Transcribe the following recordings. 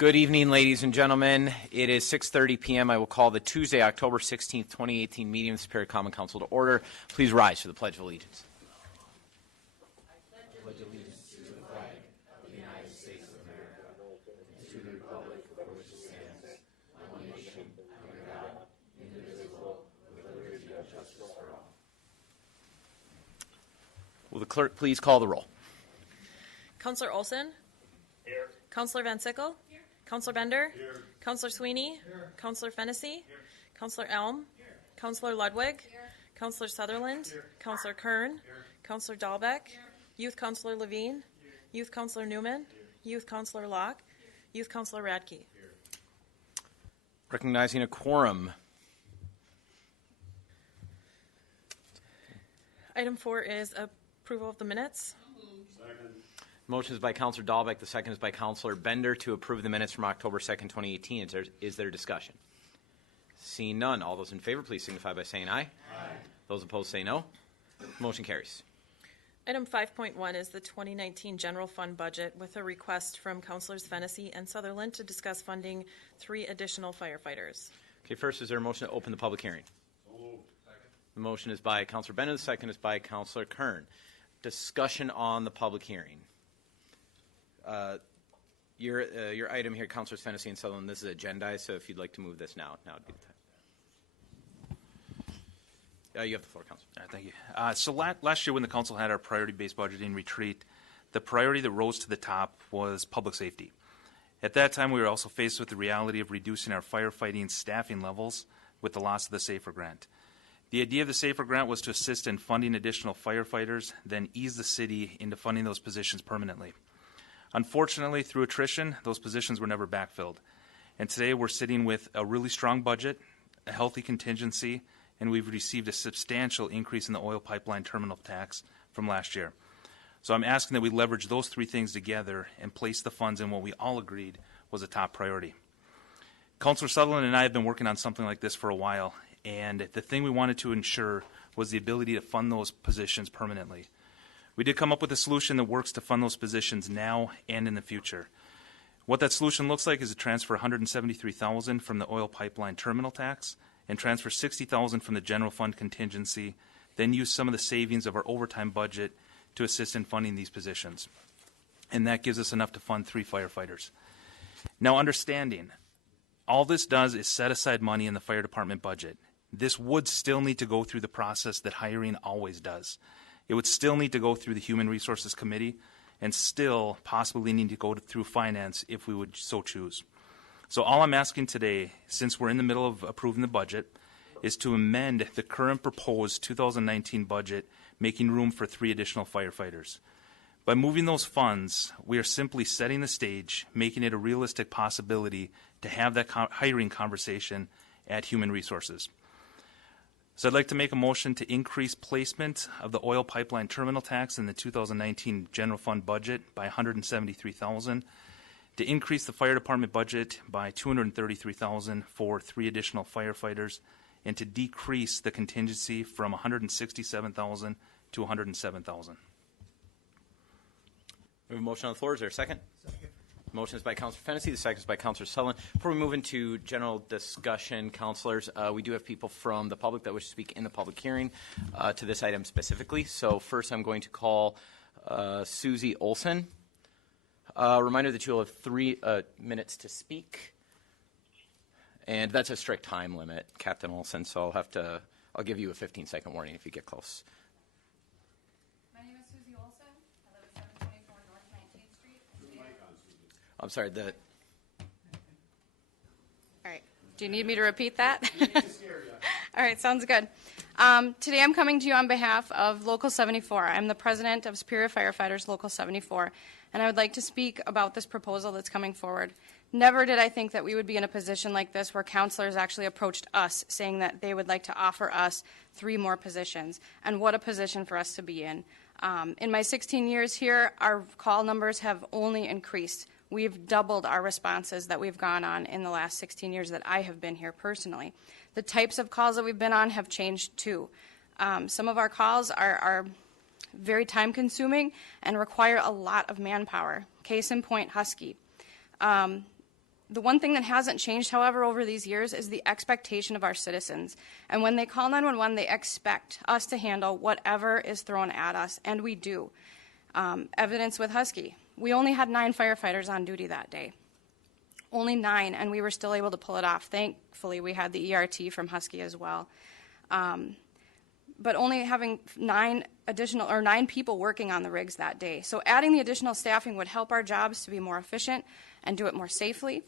Good evening, ladies and gentlemen. It is 6:30 p.m. I will call the Tuesday, October 16th, 2018 meeting of the Superior Common Council to order. Please rise for the Pledge of Allegiance. I pledge allegiance to the flag of the United States of America and to the republic for which it stands, one nation, under God, indivisible, with liberty and justice for all. Will the clerk please call the roll? Councillor Olson? Here. Councillor Van Sickle? Here. Councillor Bender? Here. Councillor Sweeney? Here. Councillor Fennessy? Here. Councillor Elm? Here. Councillor Ludwig? Here. Councillor Sutherland? Here. Councillor Kern? Here. Councillor Dahlbeck? Here. Youth Councillor Levine? Here. Youth Councillor Newman? Here. Youth Councillor Locke? Here. Youth Councillor Radke? Here. Recognizing a quorum. Item 4 is approval of the minutes. Second. Motion is by Councillor Dahlbeck. The second is by Councillor Bender to approve the minutes from October 2nd, 2018. Is there discussion? Seeing none, all those in favor, please signify by saying aye. Aye. Those opposed say no. Motion carries. Item 5.1 is the 2019 general fund budget with a request from Councillors Fennessy and Sutherland to discuss funding 3 additional firefighters. Okay, first, is there a motion to open the public hearing? So moved. Second. The motion is by Councillor Bender. The second is by Councillor Kern. Discussion on the public hearing. Your item here, Councillors Fennessy and Sutherland, this is agendized, so if you'd like to move this now would be the time. You have the floor, Councillor. All right, thank you. So last year when the council had our priority-based budgeting retreat, the priority that rose to the top was public safety. At that time, we were also faced with the reality of reducing our firefighting staffing levels with the loss of the SAFER grant. The idea of the SAFER grant was to assist in funding additional firefighters, then ease the city into funding those positions permanently. Unfortunately, through attrition, those positions were never backfilled. And today we're sitting with a really strong budget, a healthy contingency, and we've received a substantial increase in the oil pipeline terminal tax from last year. So I'm asking that we leverage those 3 things together and place the funds in what we all agreed was a top priority. Councillor Sutherland and I have been working on something like this for a while, and the thing we wanted to ensure was the ability to fund those positions permanently. We did come up with a solution that works to fund those positions now and in the future. What that solution looks like is to transfer $173,000 from the oil pipeline terminal tax and transfer $60,000 from the general fund contingency, then use some of the savings of our overtime budget to assist in funding these positions. And that gives us enough to fund 3 firefighters. Now, understanding, all this does is set aside money in the fire department budget. This would still need to go through the process that hiring always does. It would still need to go through the Human Resources Committee and still possibly need to go through Finance if we would so choose. So all I'm asking today, since we're in the middle of approving the budget, is to amend the current proposed 2019 budget, making room for 3 additional firefighters. By moving those funds, we are simply setting the stage, making it a realistic possibility to have that hiring conversation at Human Resources. So I'd like to make a motion to increase placement of the oil pipeline terminal tax in the 2019 general fund budget by $173,000, to increase the fire department budget by $233,000 for 3 additional firefighters, and to decrease the contingency from $167,000 to $107,000. We have a motion on the floor. Is there a second? Second. Motion is by Councillor Fennessy. The second is by Councillor Sutherland. Before we move into general discussion, councillors, we do have people from the public that wish to speak in the public hearing to this item specifically. So first I'm going to call Susie Olson. Reminder that you'll have 3 minutes to speak. And that's a strict time limit, Captain Olson, so I'll give you a 15-second warning if you get close. My name is Susie Olson. I live at 724 North 19th Street. I'm sorry, All right. Do you need me to repeat that? All right, sounds good. Today I'm coming to you on behalf of Local 74. I'm the president of Superior Firefighters Local 74, and I would like to speak about this proposal that's coming forward. Never did I think that we would be in a position like this where counselors actually approached us saying that they would like to offer us 3 more positions, and what a position for us to be in. In my 16 years here, our call numbers have only increased. We've doubled our responses that we've gone on in the last 16 years that I have been here personally. The types of calls that we've been on have changed too. Some of our calls are very time consuming and require a lot of manpower. Case in point, Husky. The one thing that hasn't changed, however, over these years is the expectation of our citizens. And when they call 911, they expect us to handle whatever is thrown at us, and we do. Evidence with Husky. We only had 9 firefighters on duty that day. Only 9, and we were still able to pull it off. Thankfully, we had the ERT from Husky as well. But only having 9 people working on the rigs that day. So adding the additional staffing would help our jobs to be more efficient and do it more safely.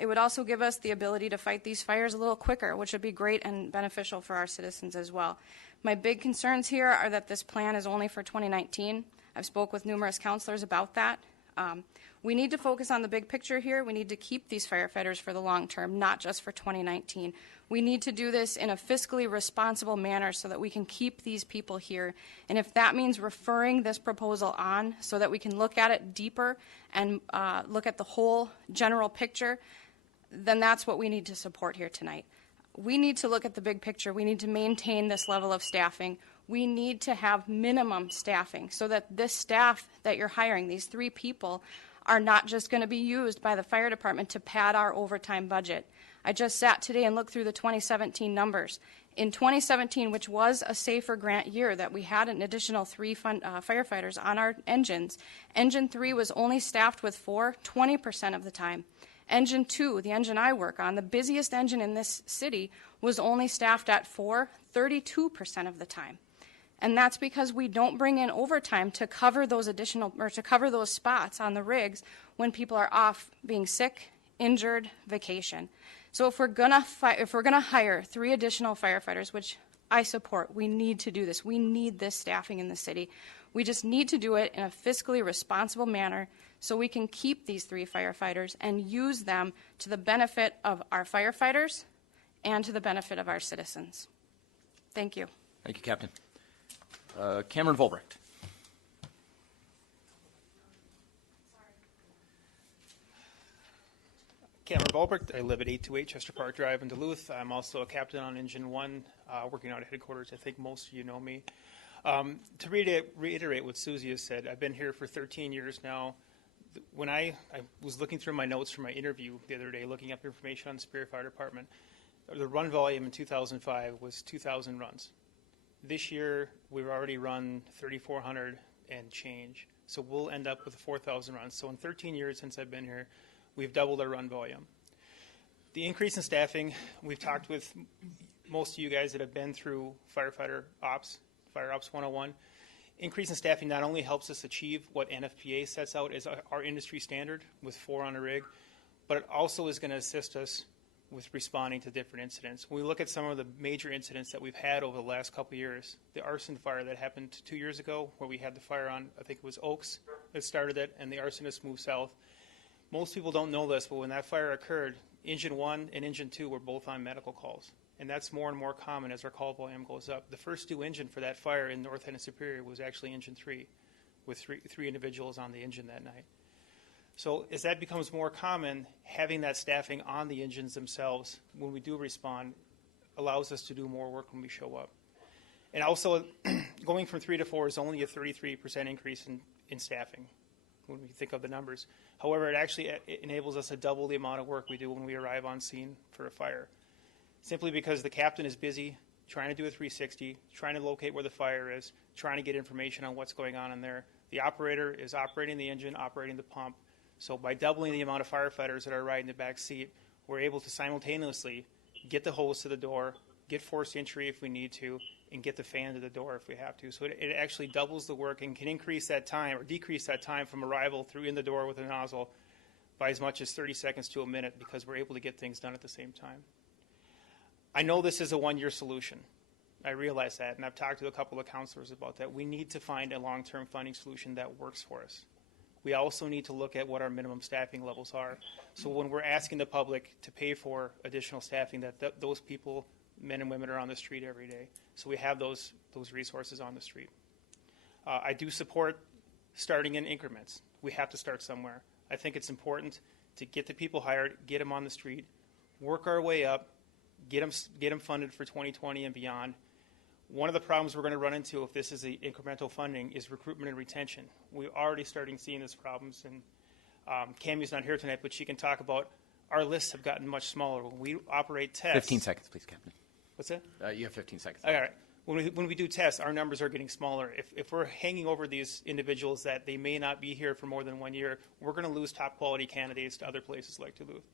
It would also give us the ability to fight these fires a little quicker, which would be great and beneficial for our citizens as well. My big concerns here are that this plan is only for 2019. I've spoke with numerous counselors about that. We need to focus on the big picture here. We need to keep these firefighters for the long term, not just for 2019. We need to do this in a fiscally responsible manner so that we can keep these people here. And if that means referring this proposal on so that we can look at it deeper and look at the whole general picture, then that's what we need to support here tonight. We need to look at the big picture. We need to maintain this level of staffing. We need to have minimum staffing so that this staff that you're hiring, these 3 people, are not just going to be used by the fire department to pad our overtime budget. I just sat today and looked through the 2017 numbers. In 2017, which was a safer grant year that we had an additional 3 firefighters on our engines, Engine 3 was only staffed with 4, 20% of the time. Engine 2, the engine I work on, the busiest engine in this city, was only staffed at 4, 32% of the time. And that's because we don't bring in overtime to cover those to cover those spots on the rigs when people are off being sick, injured, vacation. So if we're gonna hire 3 additional firefighters, which I support, we need to do this. We need this staffing in the city. We just need to do it in a fiscally responsible manner so we can keep these 3 firefighters and use them to the benefit of our firefighters and to the benefit of our citizens. Thank you. Thank you, Captain. Cameron Volbrecht. Cameron Volbrecht. I live at 828 Chester Park Drive in Duluth. I'm also a captain on Engine 1, working out at headquarters. I think most of you know me. To reiterate what Susie has said, I've been here for 13 years now. When I was looking through my notes from my interview the other day, looking up information on the Superior Fire Department, the run volume in 2005 was 2,000 runs. This year, we've already run 3,400 and change. So we'll end up with 4,000 runs. So in 13 years since I've been here, we've doubled our run volume. The increase in staffing, we've talked with most of you guys that have been through Fire Ops 101. Increase in staffing not only helps us achieve what NFPA sets out as our industry standard with 4 on a rig, but it also is going to assist us with responding to different incidents. When we look at some of the major incidents that we've had over the last couple of years, the arson fire that happened 2 years ago where we had the fire on, I think it was Oaks that started it, and the arsonist moved south. Most people don't know this, but when that fire occurred, Engine 1 and Engine 2 were both on medical calls. And that's more and more common as our call volume goes up. The first due engine for that fire in North End and Superior was actually Engine 3, with three individuals on the engine that night. So as that becomes more common, having that staffing on the engines themselves when we do respond allows us to do more work when we show up. And also, going from 3 to 4 is only a 33% increase in staffing when we think of the numbers. However, it enables us to double the amount of work we do when we arrive on scene for a fire. Simply because the captain is busy trying to do a 360, trying to locate where the fire is, trying to get information on what's going on in there. The operator is operating the engine, operating the pump. So by doubling the amount of firefighters that are riding the back seat, we're able to simultaneously get the hose to the door, get forced entry if we need to, and get the fan to the door if we have to. So it actually doubles the work and can increase that time or decrease that time from arrival through in the door with a nozzle by as much as 30 seconds to a minute because we're able to get things done at the same time. I know this is a one-year solution. I realize that, and I've talked to a couple of counselors about that. We need to find a long-term funding solution that works for us. We also need to look at what our minimum staffing levels are. So when we're asking the public to pay for additional staffing, that those people, men and women, are on the street every day. So we have those resources on the street. I do support starting in increments. We have to start somewhere. I think it's important to get the people hired, get them on the street, work our way up, get them funded for 2020 and beyond. One of the problems we're going to run into if this is the incremental funding is recruitment and retention. We're already starting seeing these problems, and Cammie's not here tonight, but she can talk about our lists have gotten much smaller. When we operate tests. 15 seconds, please, Captain. What's that? You have 15 seconds. All right. When we do tests, our numbers are getting smaller. If we're hanging over these individuals that they may not be here for more than 1 year, we're going to lose top quality candidates to other places like Duluth.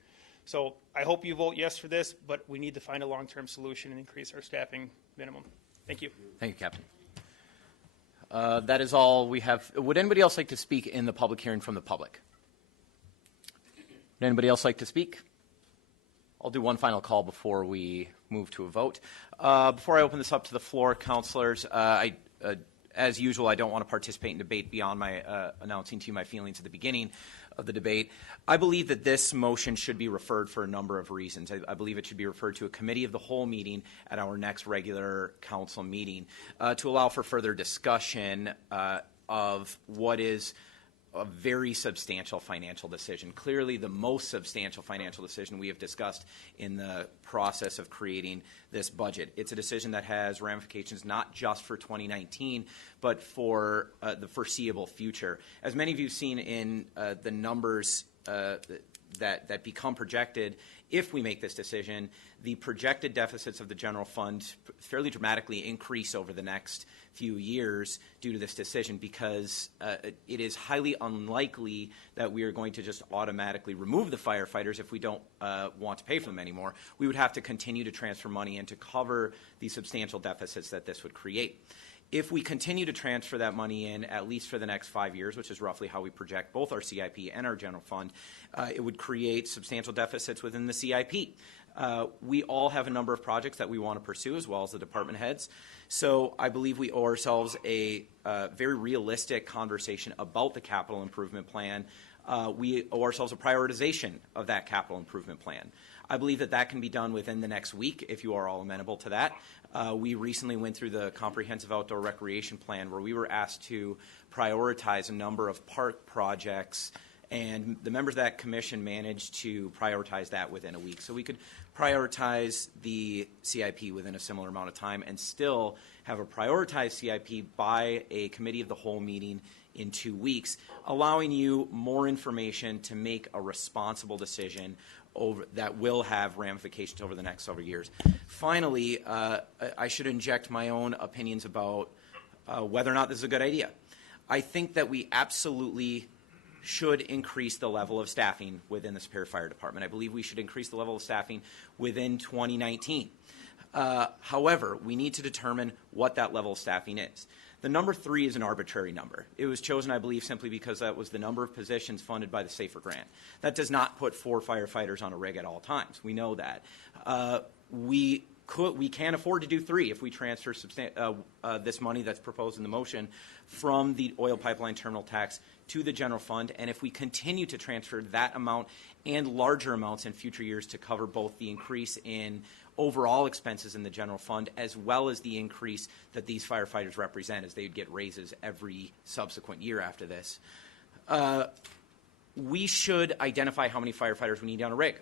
So I hope you vote yes for this, but we need to find a long-term solution and increase our staffing minimum. Thank you. Thank you, Captain. That is all we have. Would anybody else like to speak in the public hearing from the public? Would anybody else like to speak? I'll do one final call before we move to a vote. Before I open this up to the floor, councilors, as usual, I don't want to participate in debate beyond my announcing to you my feelings at the beginning of the debate. I believe that this motion should be referred for a number of reasons. I believe it should be referred to a committee of the whole meeting at our next regular council meeting to allow for further discussion of what is a very substantial financial decision. Clearly the most substantial financial decision we have discussed in the process of creating this budget. It's a decision that has ramifications not just for 2019, but for the foreseeable future. As many of you have seen in the numbers that become projected, if we make this decision, the projected deficits of the general fund fairly dramatically increase over the next few years due to this decision, because it is highly unlikely that we are going to just automatically remove the firefighters if we don't want to pay for them anymore. We would have to continue to transfer money in to cover the substantial deficits that this would create. If we continue to transfer that money in, at least for the next 5 years, which is roughly how we project both our CIP and our general fund, it would create substantial deficits within the CIP. We all have a number of projects that we want to pursue, as well as the department heads. So I believe we owe ourselves a very realistic conversation about the capital improvement plan. We owe ourselves a prioritization of that capital improvement plan. I believe that that can be done within the next week if you are all amenable to that. We recently went through the comprehensive outdoor recreation plan, where we were asked to prioritize a number of park projects, and the members of that commission managed to prioritize that within a week. So we could prioritize the CIP within a similar amount of time and still have a prioritized CIP by a committee of the whole meeting in 2 weeks, allowing you more information to make a responsible decision that will have ramifications over the next several years. Finally, I should inject my own opinions about whether or not this is a good idea. I think that we absolutely should increase the level of staffing within the Superior Fire Department. I believe we should increase the level of staffing within 2019. However, we need to determine what that level of staffing is. The number 3 is an arbitrary number. It was chosen, I believe, simply because that was the number of positions funded by the SAFER grant. That does not put 4 firefighters on a rig at all times. We know that. We can afford to do 3 if we transfer this money that's proposed in the motion from the oil pipeline terminal tax to the general fund, and if we continue to transfer that amount and larger amounts in future years to cover both the increase in overall expenses in the general fund as well as the increase that these firefighters represent, as they would get raises every subsequent year after this, we should identify how many firefighters we need on a rig.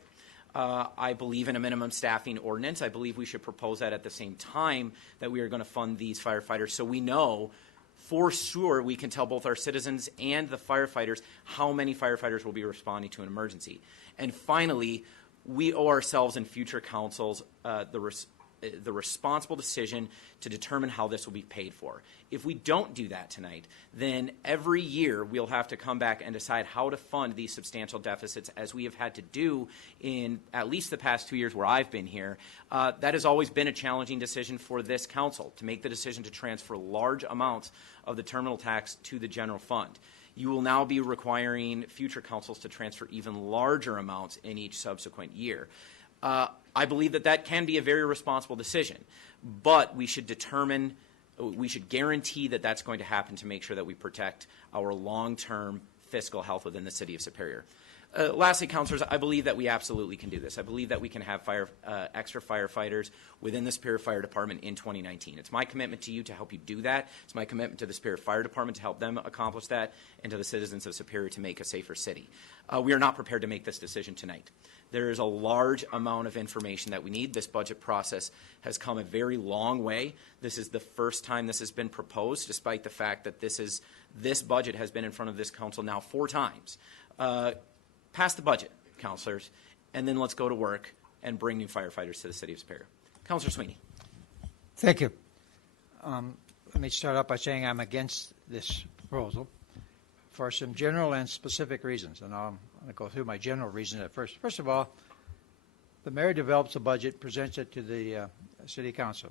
I believe in a minimum staffing ordinance. I believe we should propose that at the same time that we are going to fund these firefighters, so we know for sure we can tell both our citizens and the firefighters how many firefighters will be responding to an emergency. And finally, we owe ourselves and future councils the responsible decision to determine how this will be paid for. If we don't do that tonight, then every year we'll have to come back and decide how to fund these substantial deficits, as we have had to do in at least the past 2 years where I've been here. That has always been a challenging decision for this council, to make the decision to transfer large amounts of the terminal tax to the general fund. You will now be requiring future councils to transfer even larger amounts in each subsequent year. I believe that that can be a very responsible decision, but we should guarantee that that's going to happen to make sure that we protect our long-term fiscal health within the city of Superior. Lastly, councilors, I believe that we absolutely can do this. I believe that we can have extra firefighters within the Superior Fire Department in 2019. It's my commitment to you to help you do that. It's my commitment to the Superior Fire Department to help them accomplish that, and to the citizens of Superior to make a safer city. We are not prepared to make this decision tonight. There is a large amount of information that we need. This budget process has come a very long way. This is the first time this has been proposed, despite the fact that this budget has been in front of this council now 4 times. Pass the budget, councilors, and then let's go to work and bring new firefighters to the city of Superior. Councilor Sweeney. Thank you. Let me start out by saying I'm against this proposal for some general and specific reasons, and I'm going to go through my general reasons at first. First of all, the mayor develops a budget, presents it to the city council.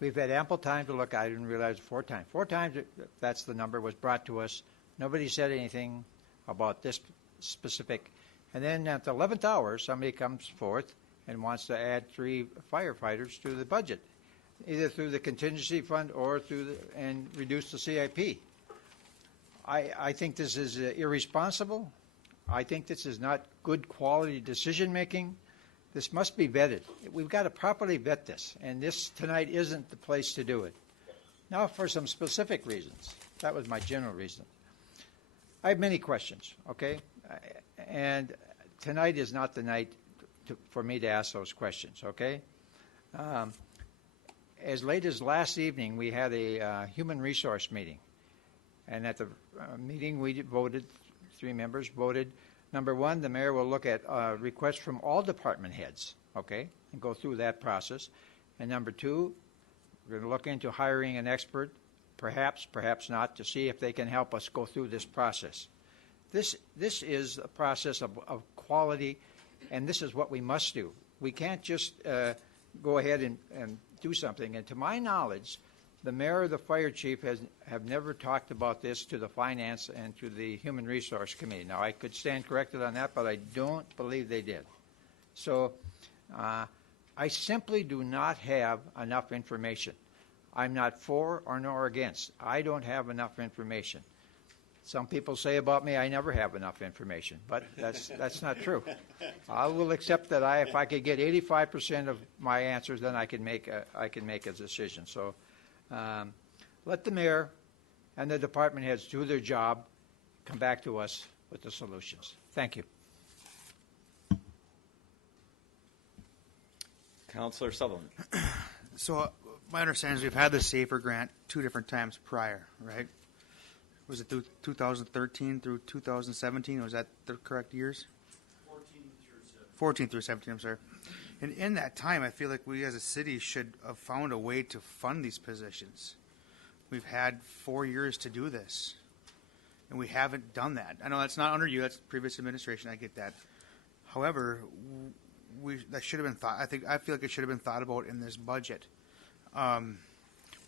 We've had ample time to look. I didn't realize 4 times. 4 times, that's the number, was brought to us. Nobody said anything about this specific. And then at the 11th hour, somebody comes forth and wants to add 3 firefighters to the budget, either through the contingency fund or and reduce the CIP. I think this is irresponsible. I think this is not good quality decision making. This must be vetted. We've got to properly vet this, and this tonight isn't the place to do it. Now for some specific reasons. That was my general reason. I have many questions, okay? And tonight is not the night for me to ask those questions, okay? As late as last evening, we had a human resource meeting. And at the meeting, we voted, 3 members voted, number 1, the mayor will look at requests from all department heads, okay, and go through that process. And number 2, we're going to look into hiring an expert, perhaps not, to see if they can help us go through this process. This is a process of quality, and this is what we must do. We can't just go ahead and do something. And to my knowledge, the mayor or the fire chief have never talked about this to the finance and to the human resource committee. Now, I could stand corrected on that, but I don't believe they did. So I simply do not have enough information. I'm not for or nor against. I don't have enough information. Some people say about me I never have enough information, but that's not true. I will accept that if I could get 85% of my answers, then I can make a decision. So let the mayor and the department heads do their job, come back to us with the solutions. Thank you. Councilor Sutherland. So my understanding is we've had the SAFER grant 2 different times prior, right? Was it through 2013 through 2017? Was that the correct years? 14 through 17, I'm sorry. And in that time, I feel like we as a city should have found a way to fund these positions. We've had 4 years to do this, and we haven't done that. I know that's not under you, that's previous administration, I get that. However, that should have been thought. I feel like it should have been thought about in this budget.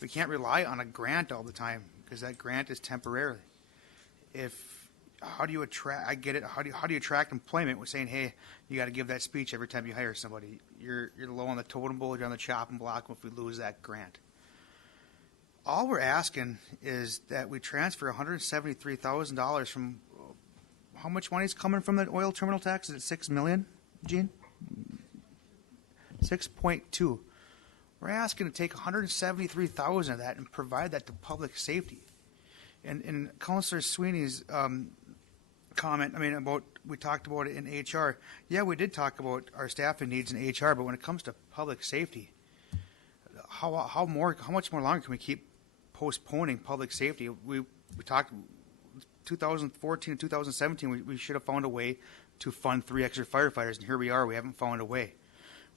We can't rely on a grant all the time, because that grant is temporary. How do you attract? I get it. How do you attract employment with saying, "Hey, you got to give that speech every time you hire somebody"? You're low on the totem pole. You're on the chopping block if we lose that grant. All we're asking is that we transfer $173,000 from how much money is coming from the oil terminal tax? Is it $6 million, Gene? 6.2. We're asking to take $173,000 of that and provide that to public safety. And Councilor Sweeney's comment, we talked about it in HR. Yeah, we did talk about our staffing needs in HR, but when it comes to public safety, how much more longer can we keep postponing public safety? We talked 2014 and 2017. We should have found a way to fund 3 extra firefighters, and here we are. We haven't found a way.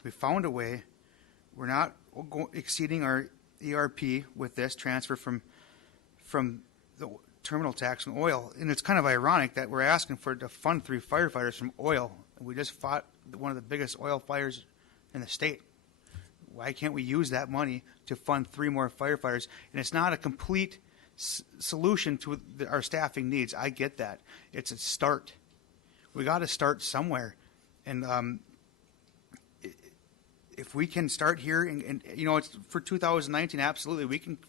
We found a way. We're not exceeding our ERP with this transfer from the terminal tax and oil. And it's kind of ironic that we're asking to fund 3 firefighters from oil. We just fought one of the biggest oil fires in the state. Why can't we use that money to fund 3 more firefighters? And it's not a complete solution to our staffing needs. I get that. It's a start. We got to start somewhere. And if we can start here, and it's for 2019, absolutely, we can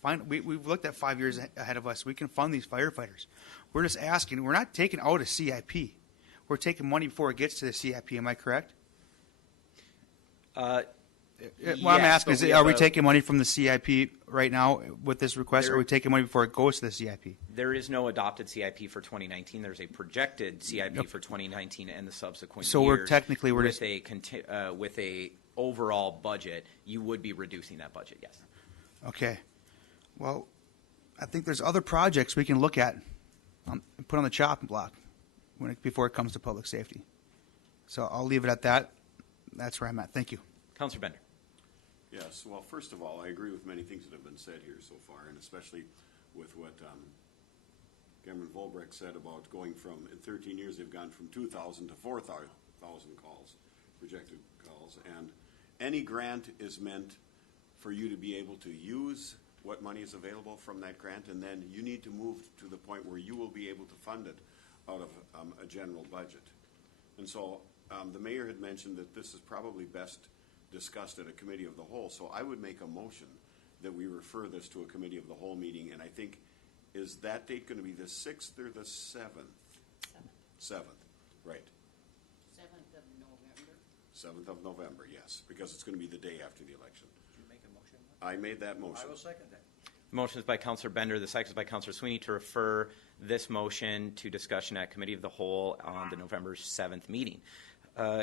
find. We've looked at 5 years ahead of us. We can fund these firefighters. We're just asking. We're not taking out a CIP. We're taking money before it gets to the CIP. Am I correct? What I'm asking is, are we taking money from the CIP right now with this request, or are we taking money before it goes to the CIP? There is no adopted CIP for 2019. There's a projected CIP for 2019 and the subsequent years. So we're with a overall budget, you would be reducing that budget, yes. Okay. Well, I think there's other projects we can look at and put on the chopping block before it comes to public safety. So I'll leave it at that. That's where I'm at. Thank you. Councilor Bender. Yes, well, first of all, I agree with many things that have been said here so far, and especially with what Cameron Volbrecht said about going from, in 13 years, they've gone from 2,000 to 4,000 calls, projected calls. And any grant is meant for you to be able to use what money is available from that grant, and then you need to move to the point where you will be able to fund it out of a general budget. And so the mayor had mentioned that this is probably best discussed at a committee of the whole. So I would make a motion that we refer this to a committee of the whole meeting. And I think, is that date going to be the 6th or the 7th? 7th, right. 7th of November. 7th of November, yes, because it's going to be the day after the election. Did you make a motion? I made that motion. I will second that. The motion is by Councilor Bender. The second is by Councilor Sweeney to refer this motion to discussion at committee of the whole on the November 7th meeting.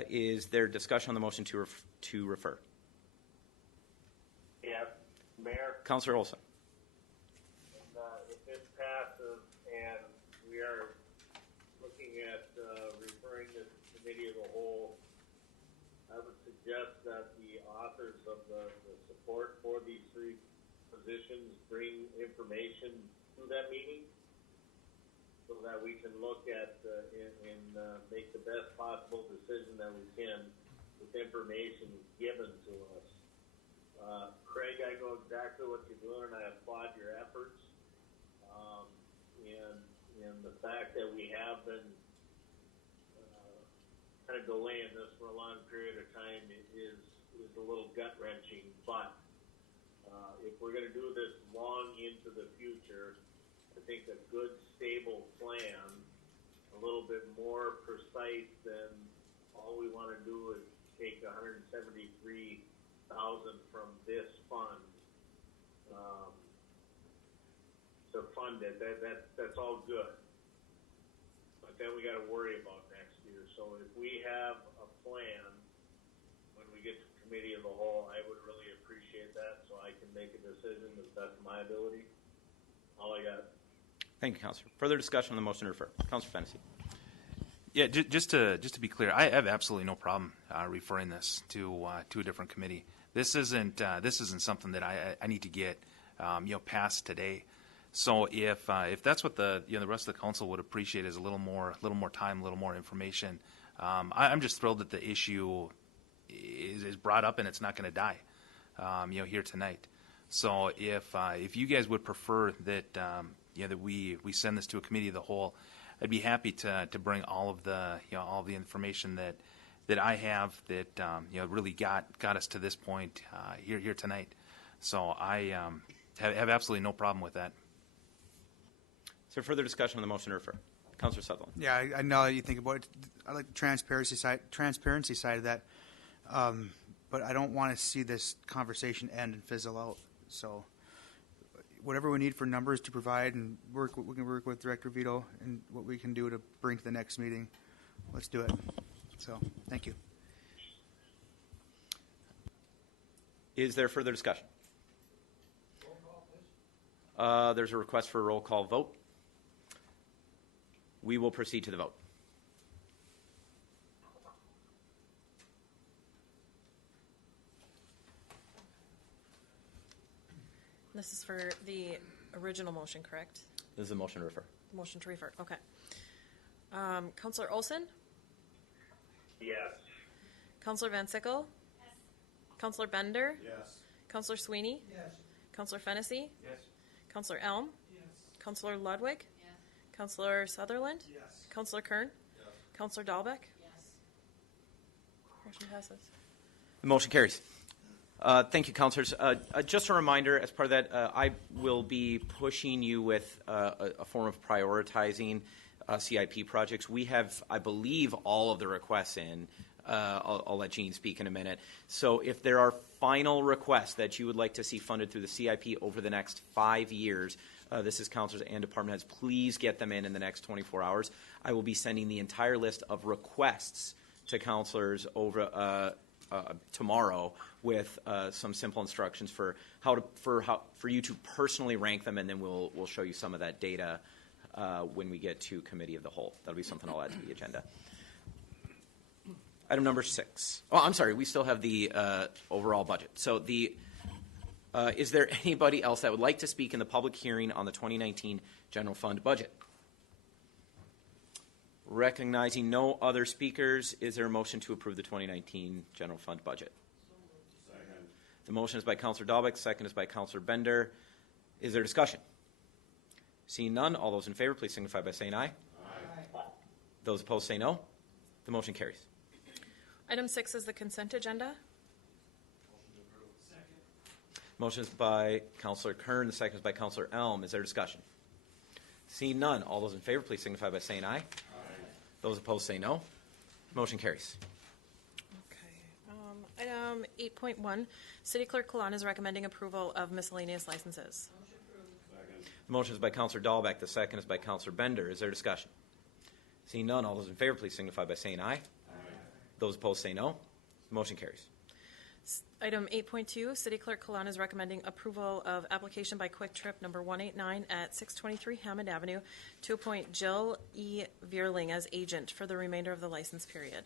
Is there discussion on the motion to refer? Yes, Mayor. Councilor Olson. If this passes and we are looking at referring this to committee of the whole, I would suggest that the authors of the support for these three positions bring information to that meeting so that we can look at and make the best possible decision that we can with information given to us. Craig, I know exactly what you're doing, and I applaud your efforts. And the fact that we have been kind of delaying this for a long period of time is a little gut wrenching. But if we're going to do this long into the future, I think a good, stable plan, a little bit more precise than all we want to do is take $173,000 from this fund to fund it. That's all good. But then we got to worry about next year. So if we have a plan when we get to committee of the whole, I would really appreciate that so I can make a decision to the best of my ability. All I got. Thank you, Councilor. Further discussion on the motion to refer. Councilor Fennessy. Yeah, just to be clear, I have absolutely no problem referring this to a different committee. This isn't something that I need to get passed today. So if that's what the rest of the council would appreciate is a little more time, a little more information. I'm just thrilled that the issue is brought up and it's not going to die here tonight. So if you guys would prefer that that we send this to a committee of the whole, I'd be happy to bring all of the information that I have that really got us to this point here tonight. So I have absolutely no problem with that. Is there further discussion on the motion to refer? Councilor Sutherland. Yeah, I know that you think about it. I like the transparency side of that. But I don't want to see this conversation end and fizzle out. So whatever we need for numbers to provide and we can work with Director Vito and what we can do to bring to the next meeting. Let's do it. So thank you. Is there further discussion? Roll call, please. There's a request for a roll call vote. We will proceed to the vote. This is for the original motion, correct? This is a motion to refer. Motion to refer, okay. Councilor Olson? Yes. Councilor Van Sickle? Yes. Councilor Bender? Yes. Councilor Sweeney? Yes. Councilor Fennessy? Yes. Councilor Elm? Yes. Councilor Ludwig? Yes. Councilor Sutherland? Yes. Councilor Kern? Yes. Councilor Dahlbeck? Yes. Motion passes. The motion carries. Thank you, councilors. Just a reminder, as part of that, I will be pushing you with a form of prioritizing CIP projects. We have, I believe, all of the requests in. I'll let Jean speak in a minute. So if there are final requests that you would like to see funded through the CIP over the next 5 years, this is councilors and department heads, please get them in the next 24 hours. I will be sending the entire list of requests to councilors over tomorrow with some simple instructions for for you to personally rank them, and then we'll show you some of that data when we get to committee of the whole. That'll be something I'll add to the agenda. Item number 6. Oh, I'm sorry. We still have the overall budget. So is there anybody else that would like to speak in the public hearing on the 2019 general fund budget? Recognizing no other speakers, is there a motion to approve the 2019 general fund budget? Second. The motion is by Councilor Dahlbeck, second is by Councilor Bender. Is there discussion? Seeing none, all those in favor, please signify by saying aye. Aye. Those opposed say no. The motion carries. Item 6 is the consent agenda. Motion is by Councilor Kern, the second is by Councilor Elm. Is there discussion? Seeing none, all those in favor, please signify by saying aye. Those opposed say no. Motion carries. Okay. Item 8.1, City Clerk Kalan is recommending approval of miscellaneous licenses. Second. The motion is by Councilor Dahlbeck. The second is by Councilor Bender. Is there discussion? Seeing none, all those in favor, please signify by saying aye. Those opposed say no. Motion carries. Item 8.2, City Clerk Kalan is recommending approval of application by Quick Trip number 189 at 623 Hammond Avenue to appoint Jill E. Veerling as agent for the remainder of the license period.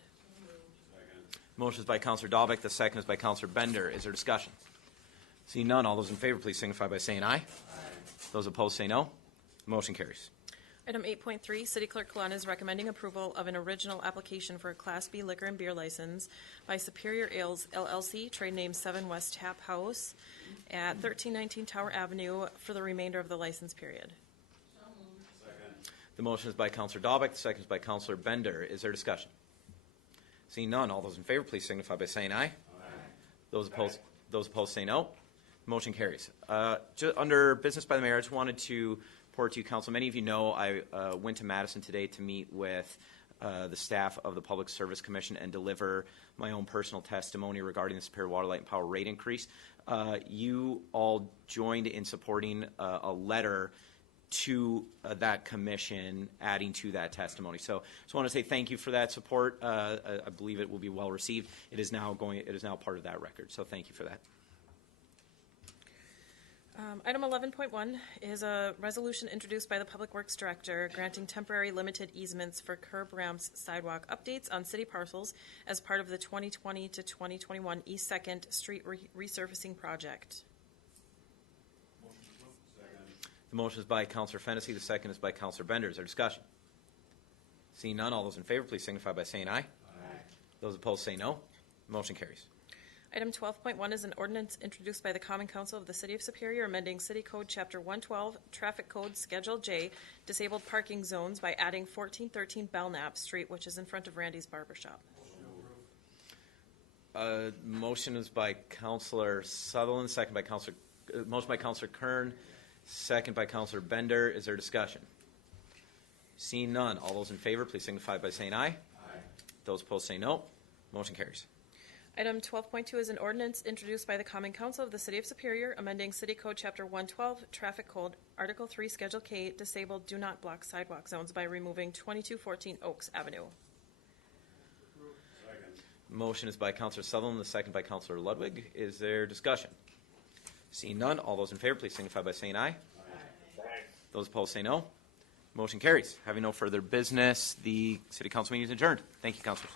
Motion is by Councilor Dahlbeck. The second is by Councilor Bender. Is there discussion? Seeing none, all those in favor, please signify by saying aye. Those opposed say no. Motion carries. Item 8.3, City Clerk Kalan is recommending approval of an original application for a Class B liquor and beer license by Superior Ales LLC, trade name 7 West Tap House at 1319 Tower Avenue for the remainder of the license period. Second. The motion is by Councilor Dahlbeck. The second is by Councilor Bender. Is there discussion? Seeing none, all those in favor, please signify by saying aye. Those opposed say no. Motion carries. Under business by the mayor, I just wanted to report to you, council. Many of you know I went to Madison today to meet with the staff of the Public Service Commission and deliver my own personal testimony regarding the Superior Water, Light, and Power rate increase. You all joined in supporting a letter to that commission, adding to that testimony. So I just want to say thank you for that support. I believe it will be well received. It is now part of that record. So thank you for that. Item 11.1 is a resolution introduced by the Public Works Director granting temporary limited easements for curb ramps, sidewalk updates on city parcels as part of the 2020 to 2021 East 2nd Street resurfacing project. The motion is by Councilor Fennessy. The second is by Councilor Bender. Is there discussion? Seeing none, all those in favor, please signify by saying aye. Those opposed say no. Motion carries. Item 12.1 is an ordinance introduced by the Common Council of the City of Superior amending City Code Chapter 112, Traffic Code Schedule J, disabled parking zones by adding 1413 Belknap Street, which is in front of Randy's Barbershop. Motion is by Councilor Sutherland, second by motion by Councilor Kern, second by Councilor Bender. Is there discussion? Seeing none, all those in favor, please signify by saying aye. Those opposed say no. Motion carries. Item 12.2 is an ordinance introduced by the Common Council of the City of Superior amending City Code Chapter 112, Traffic Code, Article 3, Schedule K, disabled do not block sidewalk zones by removing 2214 Oaks Avenue. Motion is by Councilor Sutherland, the second by Councilor Ludwig. Is there discussion? Seeing none, all those in favor, please signify by saying aye. Those opposed say no. Motion carries. Having no further business, the City Council meeting is adjourned. Thank you, councilors.